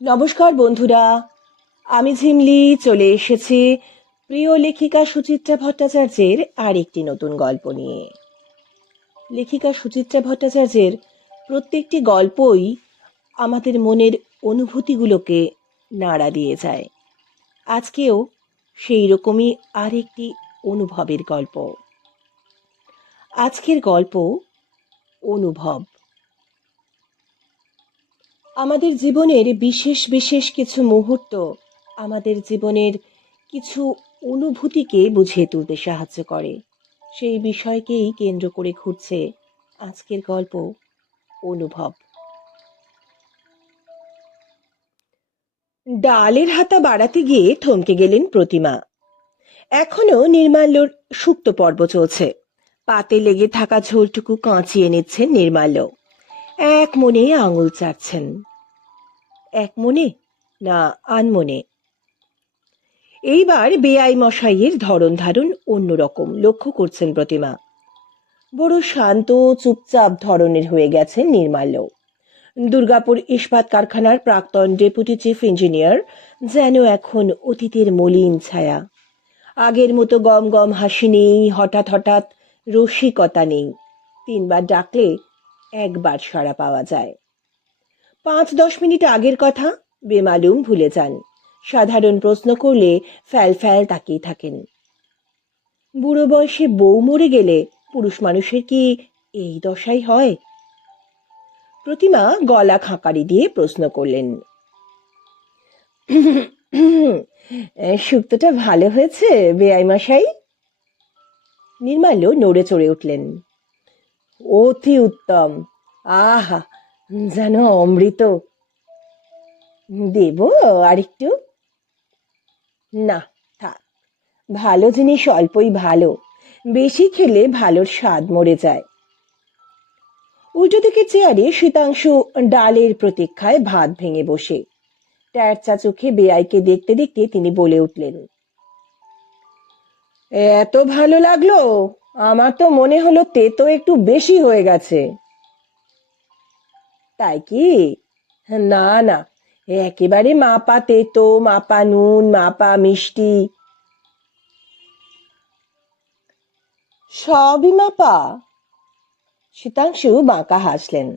নমস্কার বন্ধুরা, আমি ঝিমলি চলে এসেছি প্রিয় লেখিকা সুচিত্রা ভট্টাচার্যের আরেকটি নতুন গল্প নিয়ে। লেখিকা সুচিত্রা ভট্টাচার্যের প্রত্যেকটি গল্পই আমাদের মনের অনুভূতিগুলোকে নাড়া দিয়ে যায়। আজকেও সেই রকমই আরেকটি অনুভবের গল্প। আজকের গল্প অনুভব। আমাদের জীবনের বিশেষ বিশেষ কিছু মুহূর্ত আমাদের জীবনের কিছু অনুভূতিকে বুঝিয়ে তুলতে সাহায্য করে। সেই বিষয়কেই কেন্দ্র করে ঘুরছে আজকের গল্প অনুভব। ডালের হাতা বাড়াতে গিয়ে থমকে গেলেন প্রতিমা। এখনো নির্মাল্যর সুক্ত পর্ব চলছে। পাতে লেগে থাকা ঝোলটুকু কাঁচিয়ে নিচ্ছেন নির্মাল্য। এক মনে আঙুল চাটছেন। এক মনে না আনমনে। এইবার বেআই মশাইয়ের ধরন ধারণ অন্যরকম লক্ষ্য করছেন প্রতিমা। বড় শান্ত চুপচাপ ধরনের হয়ে গেছেন নির্মাল্য। দুর্গাপুর ইস্পাত কারখানার প্রাক্তন ডেপুটি চিফ ইঞ্জিনিয়ার যেন এখন অতীতের মলিন ছায়া। আগের মতো গম গম হাসি নেই, হঠাৎ হঠাৎ রসিকতা নেই। 3 বার ডাকলে একবার সাড়া পাওয়া যায়। 5-10 মিনিট আগের কথা বেমালুম ভুলে যান। সাধারণ প্রশ্ন করলে ফ্যাল ফ্যাল তাকিয়ে থাকেন। বুড়ো বয়সে বউ মরে গেলে পুরুষ মানুষের কি এই দশাই হয়? প্রতিমা গলা খাঁকারি দিয়ে প্রশ্ন করলেন, শুক্তটা ভালো হয়েছে বেআই মশাই? নির্মাল্য নড়ে চড়ে উঠলেন। অতি উত্তম। আহা, যেন অমৃত। দেব আরেকটু? না, থাক। ভালো জিনিস অল্পই ভালো, বেশি খেলে ভালোর স্বাদ মরে যায়। উল্টো দিকে চেয়ারে শীতাংশু ডালের প্রতীক্ষায় ভাত ভেঙে বসে ট্যারচা চোখে বেআইকে দেখতে দেখতে তিনি বলে উঠলেন, এত ভালো লাগলো, আমার তো মনে হলো তেতো একটু বেশি হয়ে গেছে। তাই কি? না না, একেবারে মাপা তেতো, মাপা নুন, মাপা মিষ্টি, সবই মাপা। শীতাংশু বাঁকা হাসলেন।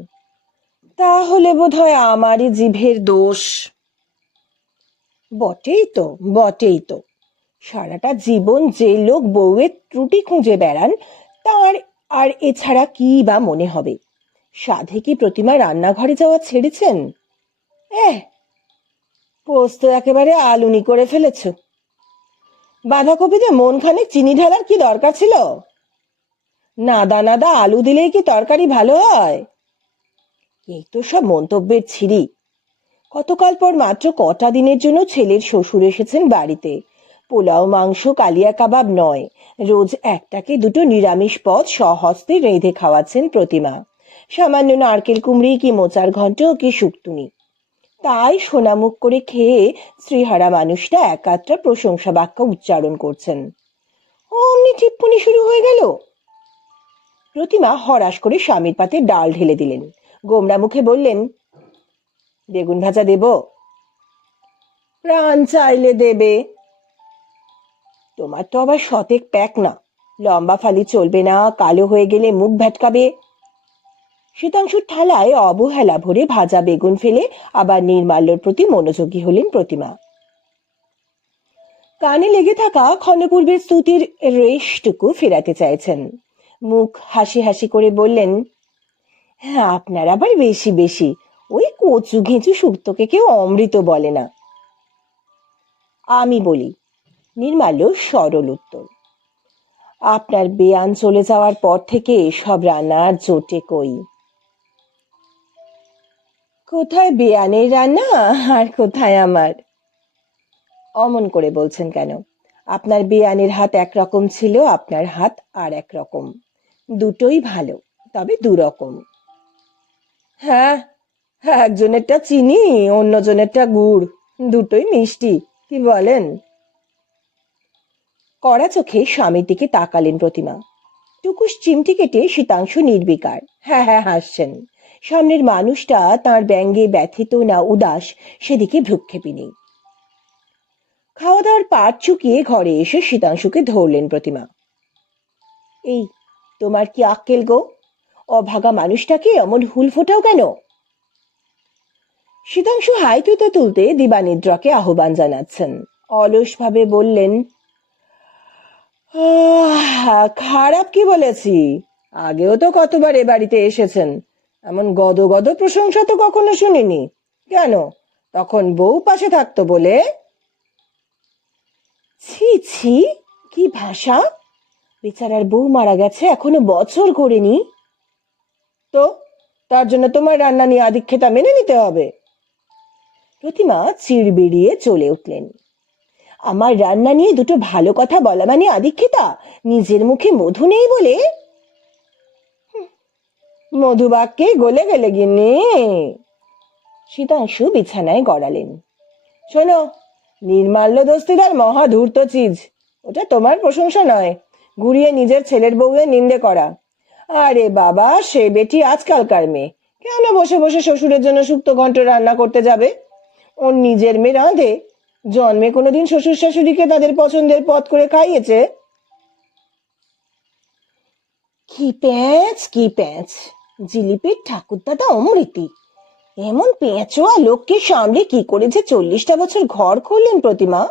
তাহলে বোধহয় আমারই জিভের দোষ। বটেই তো, বটেই তো। সারাটা জীবন যে লোক বউয়ের ত্রুটি খুঁজে বেড়ান, তার আর এছাড়া কি বা মনে হবে? সাধে কি প্রতিমা রান্নাঘরে যাওয়া ছেড়েছেন? পোস্ত একেবারে আলুনি করে ফেলেছ। বাঁধাকপিতে মন খানেক চিনি ঢালার কি দরকার ছিল? নাদা নাদা আলু দিলেই কি তরকারি ভালো হয়? এই তো সব মন্তব্যের ছিরি। গতকাল পর মাত্র কটা দিনের জন্য ছেলের শ্বশুর এসেছেন বাড়িতে। পোলাও, মাংস, কালিয়া কাবাব নয়, রোজ একটাকে দুটো নিরামিষ পদ স্বহস্তে রেঁধে খাওয়াচ্ছেন প্রতিমা। সামান্য নারকেল কুমড়ি কি মোচার ঘন্ট কি শুক্তুনি, তাই সোনামুখ করে খেয়ে শ্রীহারা মানুষটা একাত্রা প্রশংসা বাক্য উচ্চারণ করছেন। অমনি টিপ্পনি শুরু হয়ে গেল। প্রতিমা হরাস করে স্বামীর পাতে ডাল ঢেলে দিলেন। গোমরা মুখে বললেন, বেগুন ভাজা দেব? প্রাণ চাইলে দেবে। তোমার তো আবার শতেক প্যাক না, লম্বা ফালি চলবে না, কালো হয়ে গেলে মুখ ভ্যাটকাবে। শীতাংশুর থালায় অবহেলা ভরে ভাজা বেগুন ফেলে আবার নির্মাল্যর প্রতি মনোযোগী হলেন প্রতিমা। কানে লেগে থাকা ক্ষণপূর্বের স্তুতির রেশটুকু ফেরাতে চাইছেন। মুখ হাসি হাসি করে বললেন, হ্যাঁ, আপনার আবার বেশি বেশি। ওই কচু ঘেঁচু শুক্তোকে কেউ অমৃত বলে না। আমি বলি। নির্মাল্য সরল উত্তর। আপনার বেয়ান চলে যাওয়ার পর থেকে সব রান্নার জোটে কই। কোথায় বেয়ানের রান্না আর কোথায় আমার? অমন করে বলছেন কেন? আপনার বেয়ানের হাত একরকম ছিল, আপনার হাত আর একরকম। দুটোই ভালো, তবে দুরকম। হ্যাঁ, একজনেরটা চিনি, অন্যজনেরটা গুড়, দুটোই মিষ্টি, কি বলেন? কড়া চোখে স্বামীর দিকে তাকালেন প্রতিমা। টুকুস চিমটি কেটে শীতাংশু নির্বিকার হ্যাঁ হ্যাঁ হাসছেন। সামনের মানুষটা তার ব্যঙ্গে ব্যথিত না উদাস সেদিকে ভ্রুক্ষেপই নেই। খাওয়া দাওয়ার পাট চুকিয়ে ঘরে এসে শীতাংশুকে ধরলেন প্রতিমা। এই, তোমার কি আক্কেল গো? অভাগা মানুষটাকে এমন হুল ফোটাও কেন? শীতাংশু হাই তুতে তুলতে দিবানিদ্রাকে আহ্বান জানাচ্ছেন। অলসভাবে বললেন, খারাপ কি বলেছি? আগেও তো কতবার এ বাড়িতে এসেছেন, এমন গদ গদ প্রশংসা তো কখনো শুনিনি। কেন, তখন বউ পাশে থাকতো বলে? ছি ছি, কি ভাষা! বেচারার বউ মারা গেছে এখনো বছর করেনি। তো তার জন্য তোমার রান্না নিয়ে আদিক্ষেতা মেনে নিতে হবে? প্রতিমা চিড় বেরিয়ে চলে উঠলেন। আমার রান্না নিয়ে দুটো ভালো কথা বলা মানে আদিক্ষেতা? নিজের মুখে মধু নেই বলে? মধুবাক্যে গলে গেলে গিন্নি। শীতাংশু বিছানায় গড়ালেন। শোনো, নির্মাল্য দস্তিদার মহা ধূর্ত চিজ। ওটা তোমার প্রশংসা নয়, ঘুরিয়ে নিজের ছেলের বউয়ের নিন্দে করা। আরে বাবা, সে বেটি আজকালকার মেয়ে, কেন বসে বসে শ্বশুরের জন্য শুক্তো ঘন্ট রান্না করতে যাবে? ওর নিজের মেয়ে রাঁধে? জন্মে কোনোদিন শ্বশুর শাশুড়িকে তাদের পছন্দের পথ করে খাইয়েছে? কি প্যাঁচ কি প্যাঁচ! জিলিপির ঠাকুরদাদা অমৃতি। এমন পেঁচোয়া লোককে সামলে কি করে যে 40টা বছর ঘর করলেন প্রতিমা!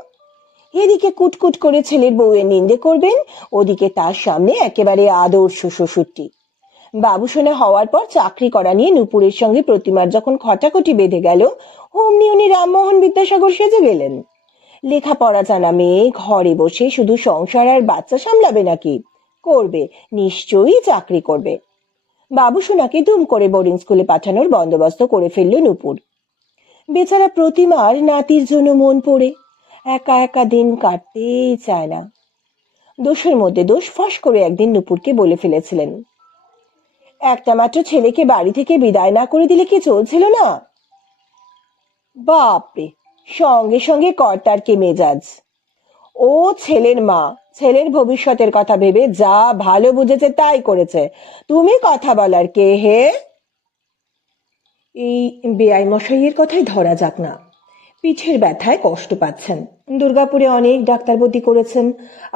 এদিকে কুটকুট করে ছেলের বউয়ের নিন্দে করবেন, ওদিকে তার সামনে একেবারে আদর্শ শ্বশুরটি। বাবুসোনা হওয়ার পর চাকরি করা নিয়ে নূপুরের সঙ্গে প্রতিমার যখন খটাখটি বেঁধে গেল, অমনি উনি রামমোহন বিদ্যাসাগর সেজে গেলেন। লেখাপড়া জানা মেয়ে ঘরে বসে শুধু সংসার আর বাচ্চা সামলাবে নাকি? করবে, নিশ্চয়ই চাকরি করবে। বাবুসোনাকে দুম করে বোর্ডিং স্কুলে পাঠানোর বন্দোবস্ত করে ফেলল নূপুর। বেচারা প্রতিমার নাতির জন্য মন পড়ে একা একা দিন কাটতেই চায় না। দোষের মধ্যে দোষ ফস করে একদিন নূপুরকে বলে ফেলেছিলেন, একটা মাত্র ছেলেকে বাড়ি থেকে বিদায় না করে দিলে কি চলছিল না? বাপরে, সঙ্গে সঙ্গে কর্তার কি মেজাজ! ও ছেলের মা, ছেলের ভবিষ্যতের কথা ভেবে যা ভালো বুঝেছে তাই করেছে, তুমি কথা বলার কে হে? এই বেআই মশাইয়ের কথাই ধরা যাক না। পিঠের ব্যথায় কষ্ট পাচ্ছেন, দুর্গাপুরে অনেক ডাক্তার ভর্তি করেছেন,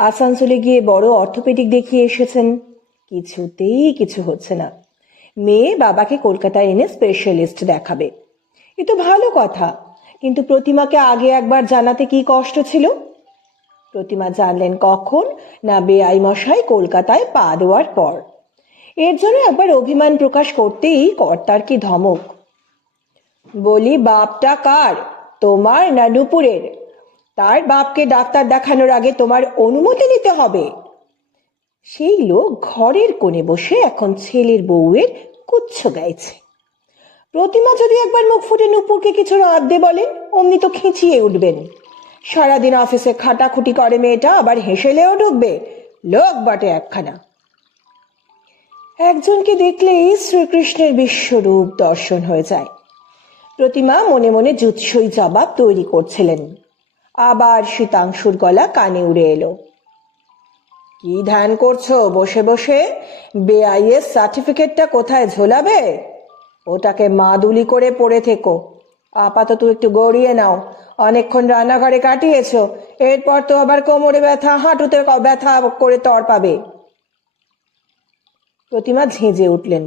আসানসোলে গিয়ে বড় অর্থোপেডিক দেখিয়ে এসেছেন, কিছুতেই কিছু হচ্ছে না। মেয়ে বাবাকে কলকাতায় এনে স্পেশালিস্ট দেখাবে, এ তো ভালো কথা, কিন্তু প্রতিমাকে আগে একবার জানাতে কি কষ্ট ছিল? প্রতিমা জানলেন কখন? না বেআই মশাই কলকাতায় পা দেওয়ার পর। এর জন্য একবার অভিমান প্রকাশ করতেই কর্তার কি ধমক! বলি, বাপটা কার, তোমার না নূপুরের? তার বাপকে ডাক্তার দেখানোর আগে তোমার অনুমতি নিতে হবে। সেই লোক ঘরের কোণে বসে এখন ছেলের বউয়ের কুচ্ছ গাইছে। প্রতিমা যদি একবার মুখ ফুটে নূপুরকে কিছু রাঁধতে বলেন, অমনি তো খিঁচিয়ে উঠবেন। সারাদিন অফিসে খাটাখুটি করে মেয়েটা, আবার হেসেলেও ঢুকবে, লোক বটে একখানা। একজনকে দেখলেই শ্রীকৃষ্ণের বিশ্বরূপ দর্শন হয়ে যায়। প্রতিমা মনে মনে জুৎসই জবাব তৈরি করছিলেন। আবার শীতাংশুর গলা কানে উড়ে এলো, কি ধ্যান করছো বসে বসে? বেআইএস সার্টিফিকেটটা কোথায় ঝোলাবে? ওটাকে মাদুলি করে পড়ে থেকো। আপাতত একটু গড়িয়ে নাও, অনেকক্ষণ রান্নাঘরে কাটিয়েছো, এরপর তো আবার কোমরে ব্যথা, হাঁটুতে ব্যথা করে তর পাবে। প্রতিমা ঝেঁজে উঠলেন,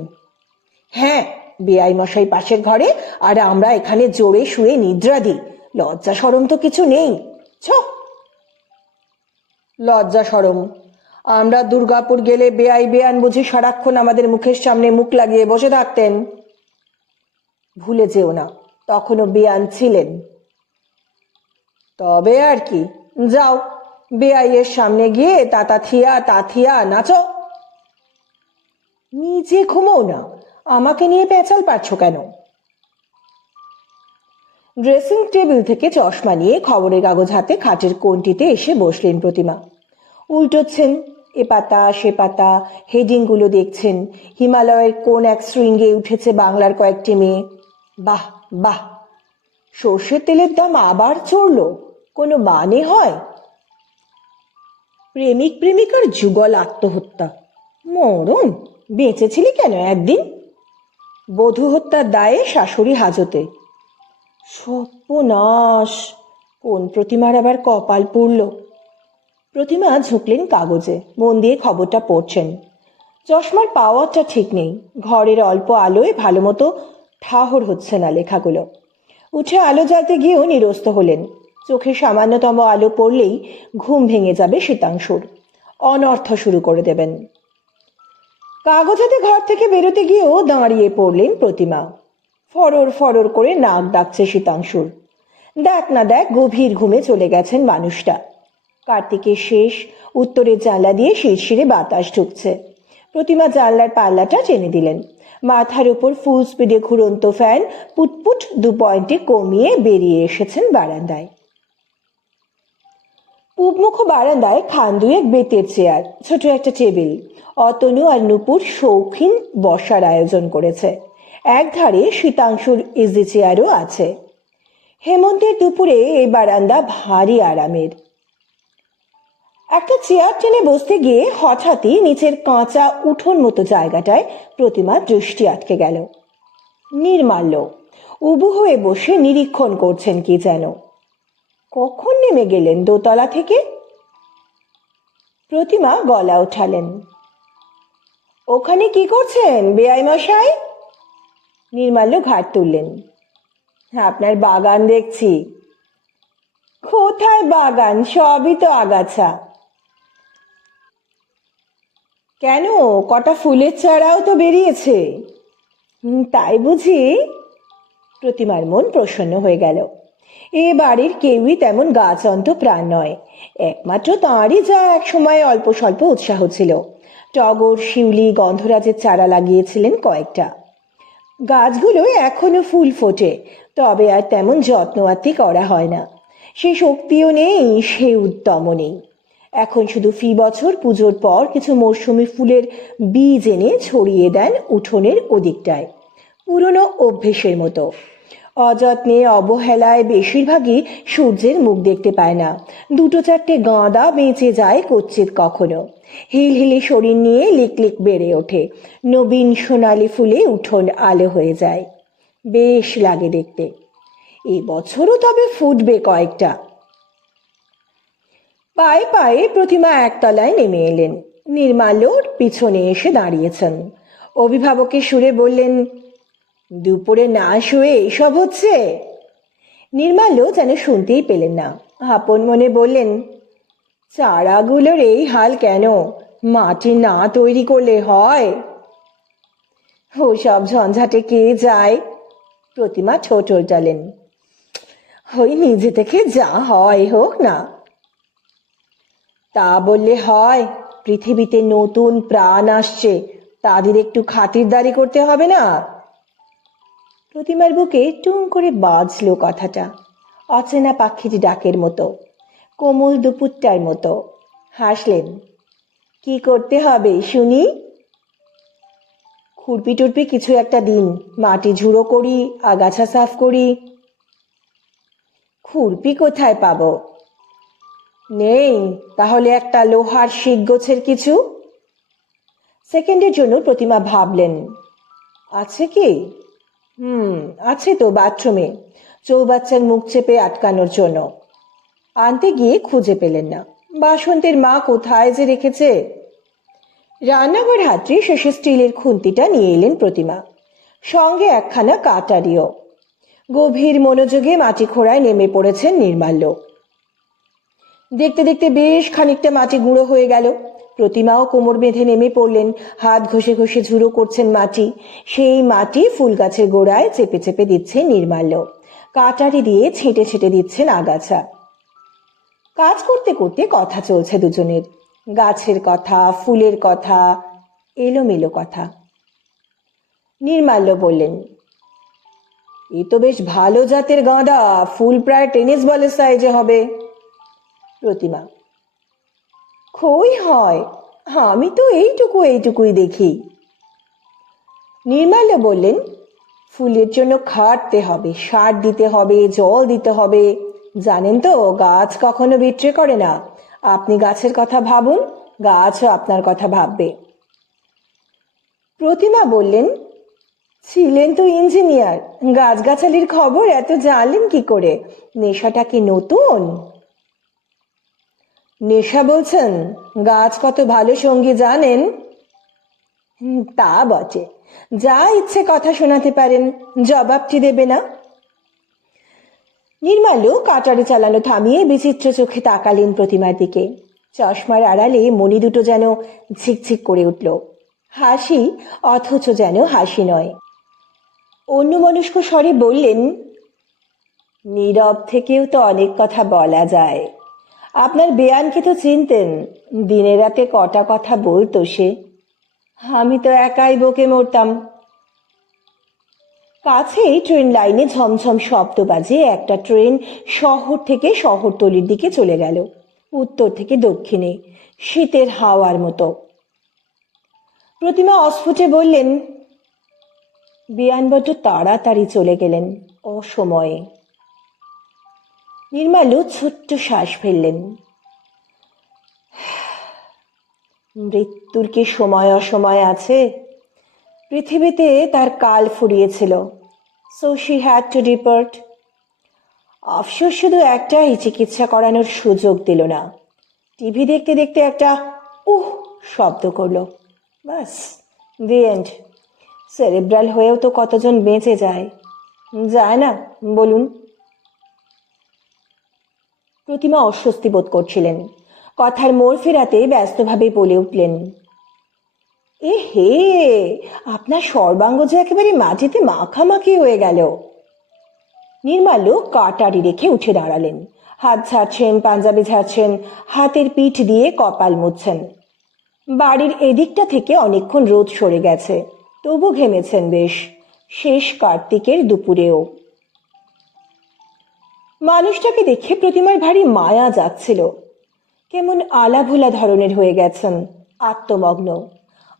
হ্যাঁ, বেআই মশাই পাশের ঘরে, আর আমরা এখানে জোরে শুয়ে নিদ্রা দিই, লজ্জা সরম তো কিছু নেই। ছ, লজ্জা সরম? আমরা দুর্গাপুর গেলে বেআই বেআন বুঝি সারাক্ষণ আমাদের মুখের সামনে মুখ লাগিয়ে বসে থাকতেন? ভুলে যেও না, তখনও বেআন ছিলেন। তবে আর কি, যাও বেআইয়ের সামনে গিয়ে তাতাথিয়া তাথিয়া নাচো। নিজে ঘুমো না, আমাকে নিয়ে পেঁচাল পাচ্ছ কেন? ড্রেসিং টেবিল থেকে চশমা নিয়ে খবরের কাগজ হাতে খাটের কোণটিতে এসে বসলেন প্রতিমা। উল্টোচ্ছেন, এ পাতা সে পাতা, হেডিংগুলো দেখছেন। হিমালয়ের কোন এক শৃঙ্গে উঠেছে বাংলার কয়েকটি মেয়ে। বাহ বাহ, সর্ষের তেলের দাম আবার চড়ল, কোনো মানে হয়? প্রেমিক প্রেমিকার যুগল আত্মহত্যা, মরণ! বেঁচেছিলি কেন একদিন? বধূ হত্যার দায়ে শাশুড়ি হাজতে। সর্বনাশ! কোন প্রতিমার আবার কপাল পুড়ল। প্রতিমা ঝুঁকলেন কাগজে, মন দিয়ে খবরটা পড়ছেন। চশমার পাওয়ারটা ঠিক নেই, ঘরের অল্প আলোয় ভালো মতো ঠাহর হচ্ছে না লেখাগুলো। উঠে আলো জ্বালতে গিয়েও নিরস্ত হলেন। চোখে সামান্যতম আলো পড়লেই ঘুম ভেঙে যাবে শীতাংশুর, অনর্থ শুরু করে দেবেন। কাগজ হাতে ঘর থেকে বেরোতে গিয়েও দাঁড়িয়ে পড়লেন প্রতিমা। ফরর ফরর করে নাক ডাকছে শীতাংশুর। দেখ না দেখ, গভীর ঘুমে চলে গেছেন মানুষটা। কার্তিকের শেষ, উত্তরের জানলা দিয়ে শিরশিরে বাতাস ঢুকছে। প্রতিমা জানলার পাল্লাটা টেনে দিলেন। মাথার উপর ফুল স্পিডে ঘুরন্ত ফ্যান পুটপুট 2 পয়েন্টে কমিয়ে বেরিয়ে এসেছেন বারান্দায়। পূবমুখ বারান্দায় খান দুয়েক বেতের চেয়ার, ছোট একটা টেবিল। অতনু আর নুপুর শৌখিন বসার আয়োজন করেছে। একধারে শীতাংশুর ইজি চেয়ারও আছে। হেমন্তের দুপুরে এই বারান্দা ভারী আরামের। একটা চেয়ার টেনে বসতে গিয়ে হঠাৎই নিচের কাঁচা উঠোন মতো জায়গাটায় প্রতিমার দৃষ্টি আটকে গেল। নির্মাল্য উবু হয়ে বসে নিরীক্ষণ করছেন কি যেন। কখন নেমে গেলেন দোতলা থেকে? প্রতিমা গলা উঠালেন। ওখানে কি করছেন বেয়াই মশাই? নির্মাল্য ঘাট তুললেন। আপনার বাগান দেখছি। কোথায় বাগান, সবই তো আগাছা। কেন, কটা ফুলের চারাও তো বেরিয়েছে। তাই বুঝি? প্রতিমার মন প্রসন্ন হয়ে গেল। এ বাড়ির কেউই তেমন গাছন্ত প্রাণ নয়, একমাত্র তাঁরই যা এক সময় অল্প স্বল্প উৎসাহ ছিল। টগর, শিউলি, গন্ধরাজের চারা লাগিয়েছিলেন কয়েকটা। গাছগুলো এখনো ফুল ফোটে, তবে আর তেমন যত্ন আত্তি করা হয় না। সে শক্তিও নেই, সে উদ্যমও নেই। এখন শুধু ফি বছর পুজোর পর কিছু মৌসুমি ফুলের বীজ এনে ছড়িয়ে দেন উঠোনের ওদিকটায়, পুরনো অভ্যেসের মতো। অযত্নে অবহেলায় বেশিরভাগই সূর্যের মুখ দেখতে পায় না। 2-4টে গাঁদা বেঁচে যায় কচ্ছিৎ কখনো। হিলহিলি শরীর নিয়ে লিকলিক বেড়ে ওঠে। নবীন সোনালি ফুলে উঠোন আলো হয়ে যায়, বেশ লাগে দেখতে। এবছরও তবে ফুটবে কয়েকটা। পায়ে পায়ে প্রতিমা একতলায় নেমে এলেন। নির্মাল্যর পিছনে এসে দাঁড়িয়েছেন। অভিভাবকের সুরে বললেন, দুপুরে না শুয়ে এসব হচ্ছে? নির্মাল্য যেন শুনতেই পেলেন না, আপন মনে বললেন, চারাগুলোর এই হাল কেন? মাটি না তৈরি করলে হয়? ওসব ঝঞ্ঝাটে কে যায়? প্রতিমা ঠোঁট উল্টালেন। ওই নিজে থেকে যা হয় হোক না। তা বললে হয়? পৃথিবীতে নতুন প্রাণ আসছে, তাদের একটু খাতিরদারি করতে হবে না? প্রতিমার বুকে টুং করে বাজলো কথাটা, অচেনা পাখির ডাকের মতো, কোমল দুপুরটার মতো। হাসলেন। কি করতে হবে শুনি? খুরপি টুরপি কিছু একটা দিন, মাটি ঝুড়ো করি, আগাছা সাফ করি। খুরপি কোথায় পাবো? নেই? তাহলে একটা লোহার শিক গোছের কিছু। সেকেন্ডের জন্য প্রতিমা ভাবলেন, আছে কি? আছে তো, বাথরুমে, চৌবাচ্চার মুখ চেপে আটকানোর জন্য। আনতে গিয়ে খুঁজে পেলেন না। বাসন্তের মা কোথায় যে রেখেছে। রান্নাঘর হাতড়ে শেষে স্টিলের খুন্তিটা নিয়ে এলেন প্রতিমা, সঙ্গে একখানা কাটারিও। গভীর মনোযোগে মাটি খোঁড়ায় নেমে পড়েছেন নির্মাল্য। দেখতে দেখতে বেশ খানিকটা মাটি গুঁড়ো হয়ে গেল। প্রতিমাও কোমর বেঁধে নেমে পড়লেন, হাত ঘষে ঘষে ঝুড়ো করছেন মাটি। সেই মাটি ফুল গাছের গোড়ায় চেপে চেপে দিচ্ছেন নির্মাল্য, কাটারি দিয়ে ছেঁটে ছেঁটে দিচ্ছেন আগাছা। কাজ করতে করতে কথা চলছে দুজনের, গাছের কথা, ফুলের কথা, এলোমেলো কথা। নির্মাল্য বললেন, এ তো বেশ ভালো জাতের গাঁদা, ফুল প্রায় টেনিস বলের সাইজে হবে। প্রতিমা, কই হয়, আমি তো এইটুকুই দেখি। নির্মাল্য বললেন, ফুলের জন্য খাটতে হবে, সার দিতে হবে, জল দিতে হবে। জানেন তো, গাছ কখনো বিট্রে করে না। আপনি গাছের কথা ভাবুন, গাছও আপনার কথা ভাববে। প্রতিমা বললেন, ছিলেন তো ইঞ্জিনিয়ার, গাছগাছালির খবর এত জানলেন কি করে? নেশাটা কি নতুন? নেশা বলছেন? গাছ কত ভালো সঙ্গী জানেন। তা বটে, যা ইচ্ছে কথা শোনাতে পারেন, জবাবটি দেবে না। নির্মাল্য কাটারি চালানো থামিয়ে বিচিত্র চোখে তাকালেন প্রতিমার দিকে। চশমার আড়ালে মণি দুটো যেন ঝিকঝিক করে উঠল। হাসি, অথচ যেন হাসি নয়। অন্যমনস্ক স্বরে বললেন, নীরব থেকেও তো অনেক কথা বলা যায়। আপনার বেয়ানকে তো চিনতেন, দিনে রাতে কটা কথা বলতো সে। আমি তো একাই বকে মরতাম। কাছেই ট্রেন লাইনে ঝমঝম শব্দ বাজে একটা ট্রেন শহর থেকে শহরতলির দিকে চলে গেল, উত্তর থেকে দক্ষিণে, শীতের হাওয়ার মতো। প্রতিমা অস্ফুটে বললেন, বেয়ান বড্ড তাড়াতাড়ি চলে গেলেন, অসময়ে। নির্মাল্য ছোট্ট শ্বাস ফেললেন। মৃত্যুর কি সময় অসময় আছে? পৃথিবীতে তার কাল ফুরিয়েছিল, so she had to depart. আফসোস শুধু একটাই, চিকিৎসা করানোর সুযোগ দিল না। টিভি দেখতে দেখতে একটা উহ শব্দ করলো, বাস, দি এন্ড। সেরেব্রাল হয়েও তো কতজন বেঁচে যায়, যায় না বলুন? প্রতিমা অস্বস্তি বোধ করছিলেন। কথার মোড় ফেরাতে ব্যস্তভাবে বলে উঠলেন, এ হে, আপনার সর্বাঙ্গ যে একেবারে মাটিতে মাখামাখি হয়ে গেল। নির্মাল্য কাটারি রেখে উঠে দাঁড়ালেন। হাত ঝাড়ছেন, পাঞ্জাবি ঝাড়ছেন, হাতের পিঠ দিয়ে কপাল মুছছেন। বাড়ির এদিকটা থেকে অনেকক্ষণ রোদ সরে গেছে, তবু ঘেমেছেন বেশ, শেষ কার্তিকের দুপুরেও। মানুষটাকে দেখে প্রতিমার ভারী মায়া যাচ্ছিল। কেমন আলাভোলা ধরনের হয়ে গেছেন, আত্মমগ্ন।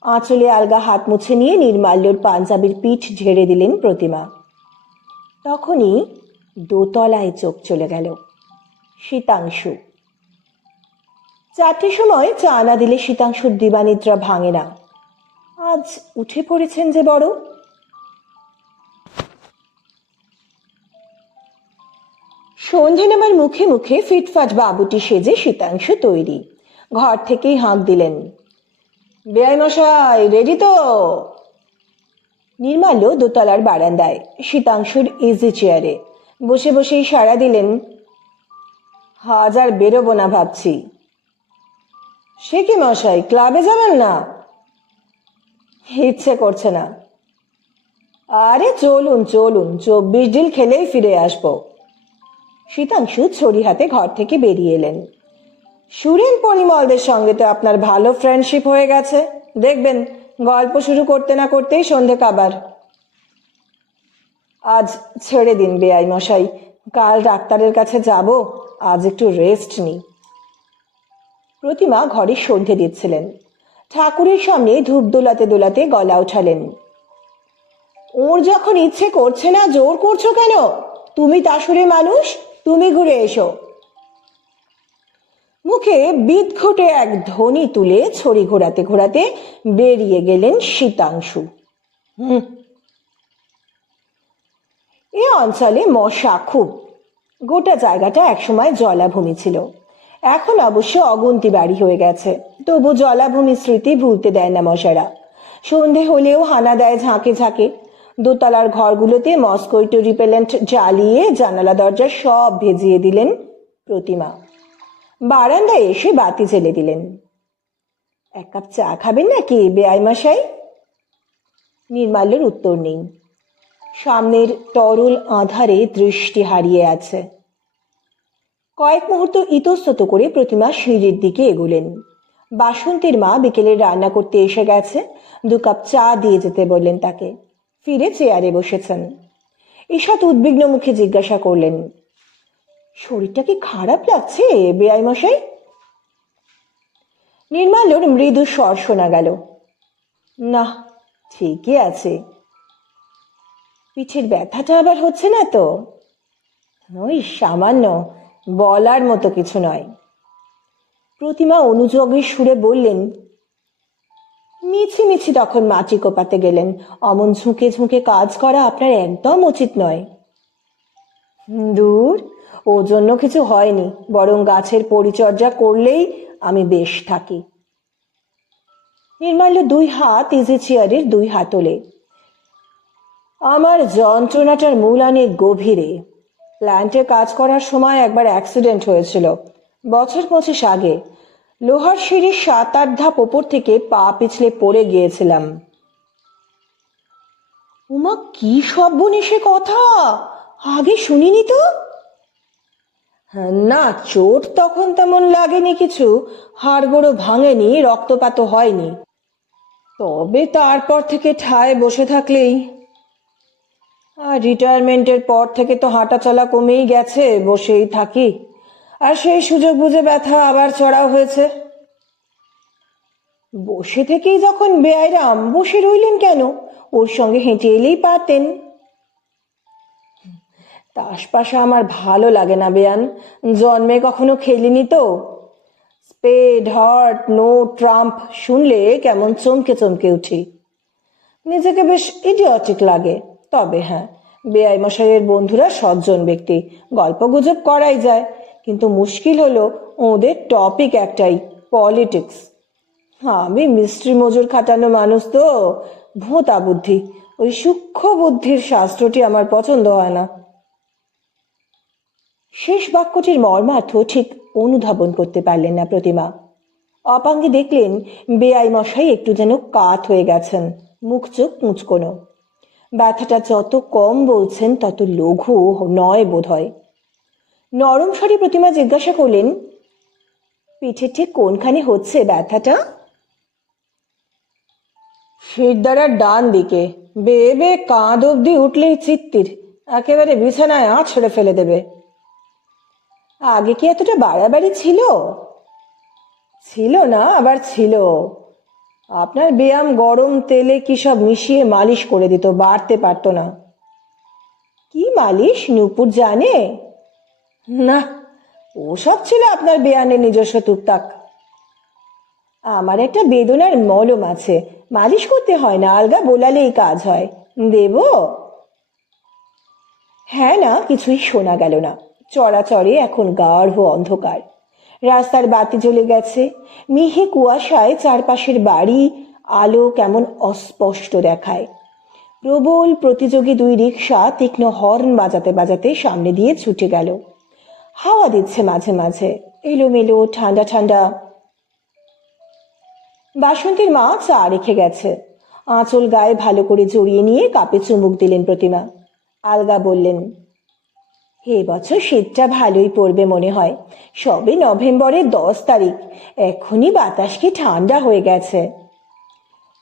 আঁচলে আলগা হাত মুছে নিয়ে নির্মাল্যর পাঞ্জাবির পিঠ ঝেড়ে দিলেন প্রতিমা। তখনই দোতলায় চোখ চলে গেল। শীতাংশু। 4টের সময় চা না দিলে শীতাংশুর দিবানিদ্রা ভাঙে না। আজ উঠে পড়েছেন যে বড়। সন্ধে নামার মুখে মুখে ফিটফাট বাবুটি সেজে শীতাংশু তৈরি। ঘর থেকেই হাঁক দিলেন, বেআই মশাই রেডি তো? নির্মাল্য দোতলার বারান্দায় শীতাংশুর ইজি চেয়ারে বসে বসেই সাড়া দিলেন, আজ আর বেরোবো না ভাবছি। সে কি মশাই, ক্লাবে যাবেন না? ইচ্ছে করছে না। আরে চলুন চলুন, 24 ডিল খেলেই ফিরে আসবো। শীতাংশু ছড়ি হাতে ঘর থেকে বেরিয়ে এলেন। সুরেন পরিমলদের সঙ্গে তো আপনার ভালো ফ্রেন্ডশিপ হয়ে গেছে, দেখবেন গল্প শুরু করতে না করতেই সন্ধে কাবার। আজ ছেড়ে দিন বেআই মশাই, কাল ডাক্তারের কাছে যাব, আজ একটু রেস্ট নিই। প্রতিমা ঘরে সন্ধে দিচ্ছিলেন। ঠাকুরের সামনে ধূপ দোলাতে দোলাতে গলা উঠালেন, ওর যখন ইচ্ছে করছে না জোর করছো কেন? তুমি তাসুরে মানুষ, তুমি ঘুরে এসো। মুখে বিদঘুটে এক ধ্বনি তুলে ছড়ি ঘোরাতে ঘোরাতে বেরিয়ে গেলেন শীতাংশু। এ অঞ্চলে মশা খুব। গোটা জায়গাটা একসময় জলাভূমি ছিল, এখন অবশ্য অগুন্তি বাড়ি হয়ে গেছে, তবু জলাভূমি স্মৃতি ভুলতে দেয় না মশারা। সন্ধে হলেও হানা দেয় ঝাঁকে ঝাঁকে। দোতলার ঘরগুলোতে মস্কুইটো রিপেলেন্ট জ্বালিয়ে জানালা দরজা সব ভেজিয়ে দিলেন প্রতিমা। বারান্দায় এসে বাতি জ্বেলে দিলেন। এক কাপ চা খাবেন নাকি বেআই মশাই? নির্মাল্যের উত্তর নেই। সামনের তরল আঁধারে দৃষ্টি হারিয়ে আছে। কয়েক মুহূর্ত ইতস্তত করে প্রতিমা সিঁড়ির দিকে এগোলেন। বাসন্তীর মা বিকেলে রান্না করতে এসে গেছে, 2 কাপ চা দিয়ে যেতে বললেন তাকে। ফিরে চেয়ারে বসেছেন। ঈষৎ উদ্বিগ্ন মুখে জিজ্ঞাসা করলেন, শরীরটা কি খারাপ লাগছে বেআই মশাই? নির্মাল্যর মৃদু স্বর শোনা গেল, না ঠিকই আছে। পিঠের ব্যথাটা আবার হচ্ছে না তো? ওই সামান্য, বলার মতো কিছু নয়। প্রতিমা অনুযোগের সুরে বললেন, মিছি মিছি তখন মাটি কোপাতে গেলেন। অমন ঝুঁকে ঝুঁকে কাজ করা আপনার একদম উচিত নয়। দূর, ও জন্য কিছু হয়নি, বরং গাছের পরিচর্যা করলেই আমি বেশ থাকি। নির্মাল্য দুই হাত ইজি চেয়ারের দুই হাতলে। আমার যন্ত্রণাটার মূল অনেক গভীরে। প্ল্যান্টে কাজ করার সময় একবার অ্যাক্সিডেন্ট হয়েছিল, বছর 25 আগে। লোহার সিঁড়ির 7-8 ধাপ ওপর থেকে পা পিছলে পড়ে গিয়েছিলাম। উমা, কি সর্বনেশে কথা! আগে শুনিনি তো। না, চোট তখন তেমন লাগেনি কিছু, হাড়গোড়ও ভাঙেনি, রক্তপাতও হয়নি। তবে তারপর থেকে ঠায় বসে থাকলেই। আর রিটায়ারমেন্টের পর থেকে তো হাঁটা চলা কমেই গেছে, বসেই থাকি। আর সেই সুযোগ বুঝে ব্যথা আবার চড়াও হয়েছে। বসে থেকেই যখন বেআইরাম, বসে রইলেন কেন? ওর সঙ্গে হেঁটে এলেই পারতেন। তাসপাশা আমার ভালো লাগে না বেয়ান, জন্মে কখনো খেলিনি তো। স্পেড, হার্ট, নো, ট্রাম্প শুনলে কেমন চমকে চমকে উঠি। নিজেকে বেশ ইডিয়টিক লাগে। তবে হ্যাঁ, বেআই মশাইয়ের বন্ধুরা সজ্জন ব্যক্তি, গল্প গুজব করাই যায়। কিন্তু মুশকিল হলো ওদের টপিক একটাই, পলিটিক্স। আমি মিস্ত্রি মজুর খাটানো মানুষ তো, ভোঁতা বুদ্ধি। ওই সূক্ষ্ম বুদ্ধির শাস্ত্রটি আমার পছন্দ হয় না। শেষ বাক্যটির মর্মার্থ ঠিক অনুধাবন করতে পারলেন না প্রতিমা। অপাঙ্গে দেখলেন বেআই মশাই একটু যেন কাত হয়ে গেছেন, মুখ চোখ মুচকোনো। ব্যথাটা যত কম বলছেন তত লঘু নয় বোধ হয়। নরম স্বরে প্রতিমা জিজ্ঞাসা করলেন, পিঠের ঠিক কোনখানে হচ্ছে ব্যথাটা? শিরদাঁড়ার ডান দিকে। বেয়ে বেয়ে কাঁধ অব্দি উঠলেই চিত্তির, একেবারে বিছানায় আছড়ে ফেলে দেবে। আগে কি এতটা বাড়াবাড়ি ছিল? ছিল না, আবার ছিল। আপনার ব্যায়াম গরম তেলে কি সব মিশিয়ে মালিশ করে দিত, বাড়তে পারতো না। কি মালিশ, নূপুর জানে? না, ওসব ছিল আপনার বেয়ানের নিজস্ব টুকটাক। আমার একটা বেদনার মলম আছে, মালিশ করতে হয় না, আলগা বোলালেই কাজ হয়। দেব? হ্যাঁ না, কিছুই শোনা গেল না। চড়াচড়ে এখন গাঢ় অন্ধকার। রাস্তার বাতি জ্বলে গেছে। মিহি কুয়াশায় চারপাশের বাড়ি আলো কেমন অস্পষ্ট দেখায়। প্রবল প্রতিযোগী দুই রিকশা তীক্ষ্ণ হর্ন বাজাতে বাজাতে সামনে দিয়ে ছুটে গেল। হাওয়া দিচ্ছে মাঝে মাঝে, এলোমেলো ঠান্ডা ঠান্ডা। বাসন্তীর মা চা রেখে গেছে। আঁচল গায়ে ভালো করে জড়িয়ে নিয়ে কাপে চুমুক দিলেন প্রতিমা। আলগা বললেন, এ বছর শীতটা ভালোই পড়বে মনে হয়। সবে নভেম্বরের 10 তারিখ, এখনই বাতাস কি ঠান্ডা হয়ে গেছে।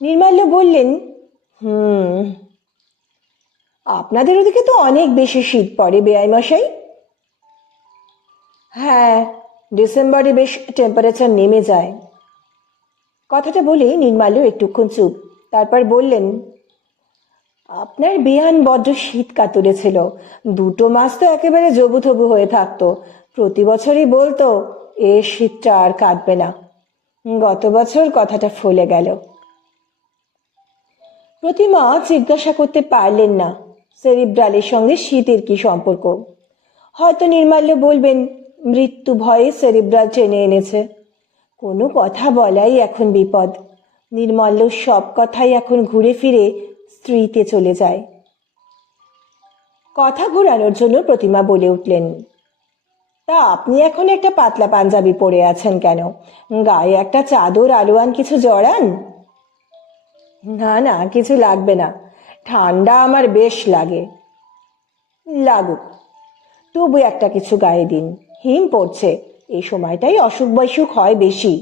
নির্মাল্য বললেন, আপনাদের ওদিকে তো অনেক বেশি শীত পড়ে বেআই মশাই। হ্যাঁ, ডিসেম্বরে বেশ টেম্পারেচার নেমে যায়। কথাটা বলে নির্মাল্য একটুক্ষণ চুপ, তারপর বললেন, আপনার বেয়ান বড্ড শীত কাতুরে ছিল। 2 মাস তো একেবারে জবুথবু হয়ে থাকতো। প্রতি বছরই বলতো এ শীতটা আর কাটবে না। গত বছর কথাটা ফলে গেল। প্রতিমা জিজ্ঞাসা করতে পারলেন না সেরিব্রালের সঙ্গে শীতের কি সম্পর্ক। হয়তো নির্মাল্য বলবেন মৃত্যু ভয়ে সেরিব্রাল টেনে এনেছে। কোনো কথা বলাই এখন বিপদ। নির্মাল্য সব কথাই এখন ঘুরে ফিরে স্ত্রীতে চলে যায়। কথা ঘোরানোর জন্য প্রতিমা বলে উঠলেন, তা আপনি এখন একটা পাতলা পাঞ্জাবি পরে আছেন কেন? গায়ে একটা চাদর আলোয়ান কিছু জড়ান। না না, কিছু লাগবে না, ঠান্ডা আমার বেশ লাগে। লাগুক, তবু একটা কিছু গায়ে দিন, হিম পড়ছে। এই সময়টাই অসুখ বসুখ হয় বেশি।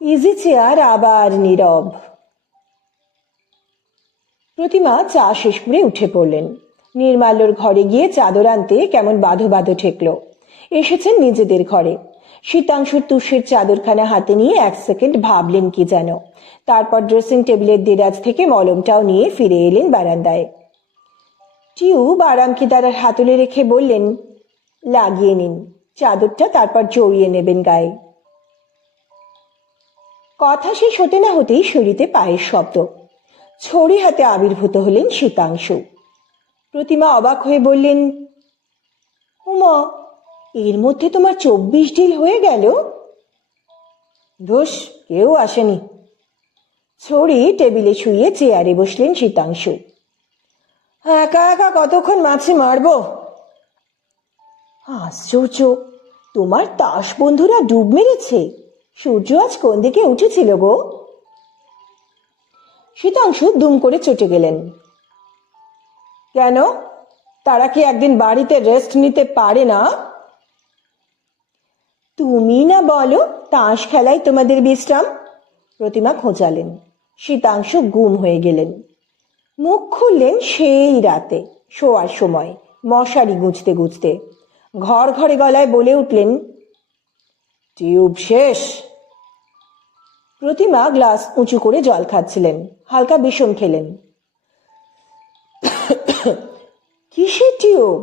ইজি চেয়ার আবার নীরব। প্রতিমা চা শেষ করে উঠে পড়লেন। নির্মাল্যর ঘরে গিয়ে চাদর আনতে কেমন বাঁধো বাঁধো ঠেকল। এসেছেন নিজেদের ঘরে। শীতাংশুর তুষের চাদরখানা হাতে নিয়ে 1 সেকেন্ড ভাবলেন কি যেন, তারপর ড্রেসিং টেবিলের দেরাজ থেকে মলমটাও নিয়ে ফিরে এলেন বারান্দায়। টিউব আরামকেদারার হাতলে রেখে বললেন, লাগিয়ে নিন চাদরটা, তারপর জড়িয়ে নেবেন গায়ে। কথা শেষ হতে না হতেই সিঁড়িতে পায়ের শব্দ। ছড়ি হাতে আবির্ভূত হলেন শীতাংশু। প্রতিমা অবাক হয়ে বললেন, উমা, এর মধ্যে তোমার 24 ডিল হয়ে গেল? ধুস, কেউ আসেনি। ছড়ি টেবিলে শুয়ে চেয়ারে বসলেন শীতাংশু। একা একা কতক্ষণ মাছি মারবো? আশ্চর্য, তোমার তাস বন্ধুরা ডুব মেরেছে। সূর্য আজ কোন দিকে উঠেছিল গো? শীতাংশু দুম করে চটে গেলেন। কেন, তারা কি একদিন বাড়িতে রেস্ট নিতে পারে না? তুমি না বলো তাস খেলায় তোমাদের বিশ্রাম। প্রতিমা খোঁচালেন। শীতাংশু গুম হয়ে গেলেন। মুখ খুললেন সেই রাতে শোয়ার সময়, মশারি গুঁজতে গুঁজতে। ঘর ঘরে গলায় বলে উঠলেন, টিউব শেষ। প্রতিমা গ্লাস উঁচু করে জল খাচ্ছিলেন, হালকা বিষম খেলেন। কিসের টিউব?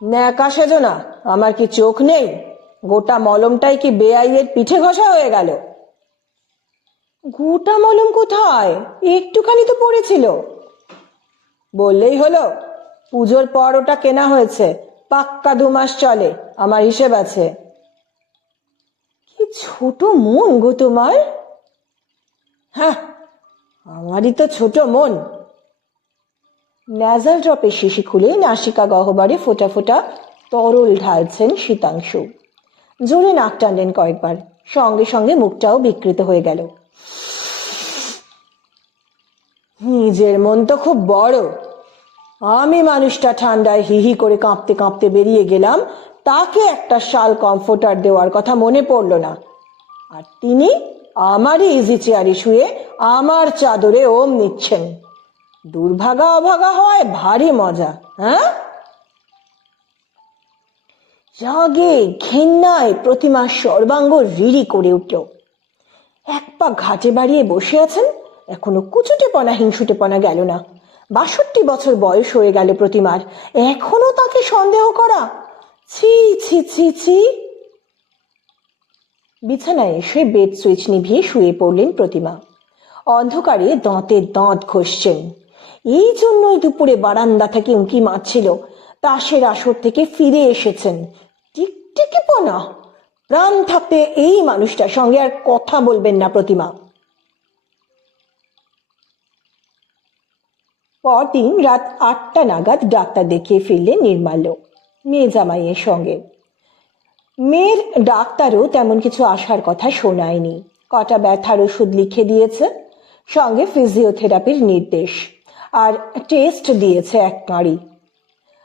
ন্যাকা সেজো না, আমার কি চোখ নেই? গোটা মলমটাই কি বেআইয়ের পিঠে ঘষা হয়ে গেল? গোটা মলম কোথায়? একটুখানি তো পড়েছিল। বললেই হলো, পুজোর পর ওটা কেনা হয়েছে, পাক্কা 2 মাস চলে, আমার হিসেব আছে। কি ছোট মন গো তোমার। হ্যাঁ, আমারই তো ছোট মন। ন্যাজাল ড্রপের শিশি খুলে নাসিকা গহ্বরে ফোঁটা ফোঁটা তরল ঢালছেন শীতাংশু। জোরে নাক টানলেন কয়েকবার, সঙ্গে সঙ্গে মুখটাও বিকৃত হয়ে গেল। নিজের মন তো খুব বড়। আমি মানুষটা ঠান্ডায় হিহি করে কাঁপতে কাঁপতে বেরিয়ে গেলাম, তাকে একটা শাল কমফোর্টার দেওয়ার কথা মনে পড়ল না, আর তিনি আমারই ইজি চেয়ারে শুয়ে আমার চাদরে ওম নিচ্ছেন। দুর্ভাগা অভাগা হয় ভারী মজা। হ্যাঁ, রাগে ঘেন্নায় প্রতিমার সর্বাঙ্গ রিড়ি করে উঠল। এক পা ঘাটে বাড়িয়ে বসে আছেন, এখনো কুচুটেপনা হিংসুটেপনা গেল না। 62 বছর বয়স হয়ে গেল প্রতিমার, এখনো তাকে সন্দেহ করা। ছি ছি ছি ছি। বিছানায় এসে বেড সুইচ নিভিয়ে শুয়ে পড়লেন প্রতিমা। অন্ধকারে দাঁতে দাঁত ঘষছেন। এই জন্যই দুপুরে বারান্দা থেকে উঁকি মারছিল, তাসের আসর থেকে ফিরে এসেছেন। টিকটিকিপনা। প্রাণ থাকতে এই মানুষটার সঙ্গে আর কথা বলবেন না প্রতিমা। পরদিন রাত 8টা নাগাদ ডাক্তার দেখিয়ে ফিরলেন নির্মাল্য, মেয়ে জামাইয়ের সঙ্গে। মেয়ের ডাক্তারও তেমন কিছু আসার কথা শোনায়নি। কটা ব্যথার ওষুধ লিখে দিয়েছে, সঙ্গে ফিজিওথেরাপির নির্দেশ, আর টেস্ট দিয়েছে এক কাঁড়ি।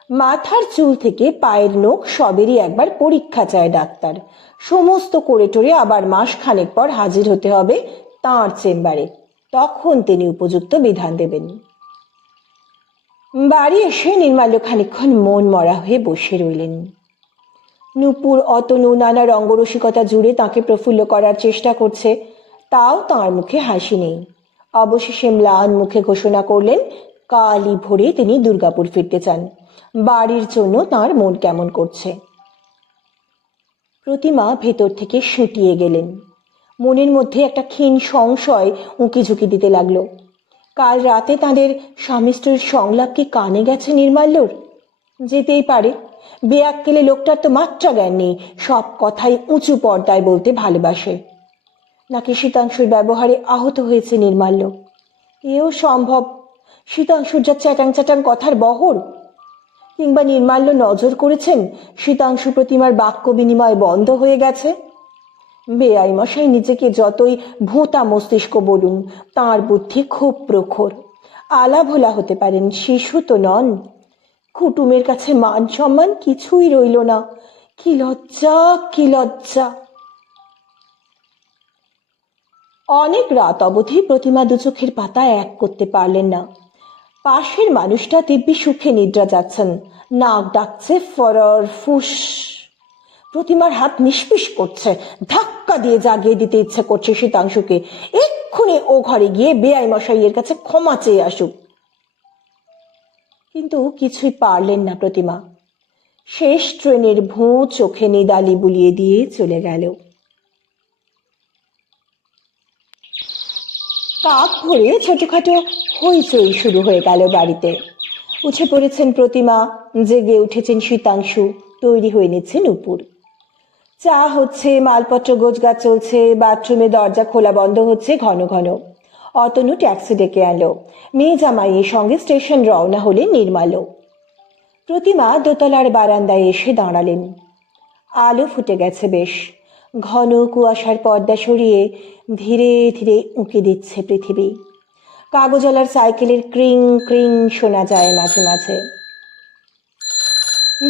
মাথার চুল থেকে পায়ের নখ সবেরই একবার পরীক্ষা চায় ডাক্তার। সমস্ত করে টোরে আবার মাস খানেক পর হাজির হতে হবে তাঁর চেম্বারে, তখন তিনি উপযুক্ত বিধান দেবেন। বাড়ি এসে নির্মাল্য খানিকক্ষণ মন মরা হয়ে বসে রইলেন। নূপুর অতনু নানা রঙ্গরসিকতা জুড়ে তাকে প্রফুল্ল করার চেষ্টা করছে, তাও তাঁর মুখে হাসি নেই। অবশেষে ম্লান মুখে ঘোষণা করলেন, কালই ভোরে তিনি দুর্গাপুর ফিরতে চান। বাড়ির জন্য তাঁর মন কেমন করছে। প্রতিমা ভেতর থেকে শুটিয়ে গেলেন। মনের মধ্যে একটা ক্ষীণ সংশয় উঁকি ঝুঁকি দিতে লাগলো। কাল রাতে তাঁদের স্বামী স্ত্রীর সংলাপ কি কানে গেছে নির্মাল্যর? যেতেই পারে, বেয়াক্কেলে লোকটার তো মাত্রা জ্ঞান নেই, সব কথাই উঁচু পর্দায় বলতে ভালোবাসে। নাকি শীতাংশুর ব্যবহারে আহত হয়েছে নির্মাল্য? এও সম্ভব। শীতাংশুর যা চ্যাটাং চ্যাটাং কথার বহর। কিংবা নির্মাল্য নজর করেছেন শীতাংশু প্রতিমার বাক্য বিনিময় বন্ধ হয়ে গেছে। বেআই মশাই নিজেকে যতই ভোঁতা মস্তিষ্ক বলুন, তাঁর বুদ্ধি খুব প্রখর। আলাভোলা হতে পারেন, শিশু তো নন। কুটুমের কাছে মান সম্মান কিছুই রইল না। কি লজ্জা, কি লজ্জা। অনেক রাত অবধি প্রতিমা দু চোখের পাতা এক করতে পারলেন না। পাশের মানুষটা দিব্যি সুখে নিদ্রা যাচ্ছেন, নাক ডাকছে ফরর ফুস। প্রতিমার হাত নিষ্পিস করছে, ধাক্কা দিয়ে জাগিয়ে দিতে ইচ্ছে করছে শীতাংশুকে। এক্ষুনি ও ঘরে গিয়ে বেআই মশাইয়ের কাছে ক্ষমা চেয়ে আসুক। কিন্তু কিছুই পারলেন না প্রতিমা। শেষ ট্রেনের ভোঁ চোখে নিদালি বুলিয়ে দিয়ে চলে গেল। কাক ভরে ছোটখাটো হইচই শুরু হয়ে গেল বাড়িতে। উঠে পড়েছেন প্রতিমা, জেগে উঠেছেন শীতাংশু, তৈরি হয়ে নিচ্ছে নূপুর। চা হচ্ছে, মালপত্র গোছগাছ চলছে, বাথরুমে দরজা খোলা বন্ধ হচ্ছে ঘন ঘন। অতনু ট্যাক্সি ডেকে আনলো। মেয়ে জামাইয়ের সঙ্গে স্টেশন রওনা হলেন নির্মাল্য। প্রতিমা দোতলার বারান্দায় এসে দাঁড়ালেন। আলো ফুটে গেছে বেশ। ঘন কুয়াশার পর্দা সরিয়ে ধীরে ধীরে উঁকি দিচ্ছে পৃথিবী। কাগজওয়ালার সাইকেলের ক্রিং ক্রিং শোনা যায় মাঝে মাঝে।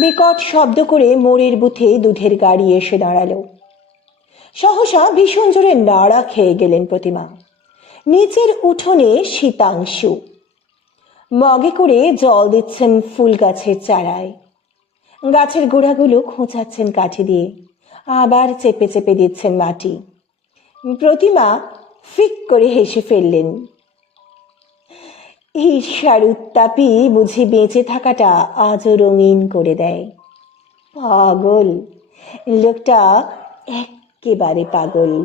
বিকট শব্দ করে মোড়ের বুথে দুধের গাড়ি এসে দাঁড়ালো। সহসা ভীষণ জোরে নাড়া খেয়ে গেলেন প্রতিমা। নিচের উঠোনে শীতাংশু মগে করে জল দিচ্ছেন ফুল গাছের চারায়। গাছের গোড়াগুলো খোঁচাচ্ছেন কাঠি দিয়ে, আবার চেপে চেপে দিচ্ছেন মাটি। প্রতিমা ফিক করে হেসে ফেললেন। ঈর্ষার উত্তাপই বুঝি বেঁচে থাকাটা আজও রঙিন করে দেয়। পাগল লোকটা, একেবারে পাগল।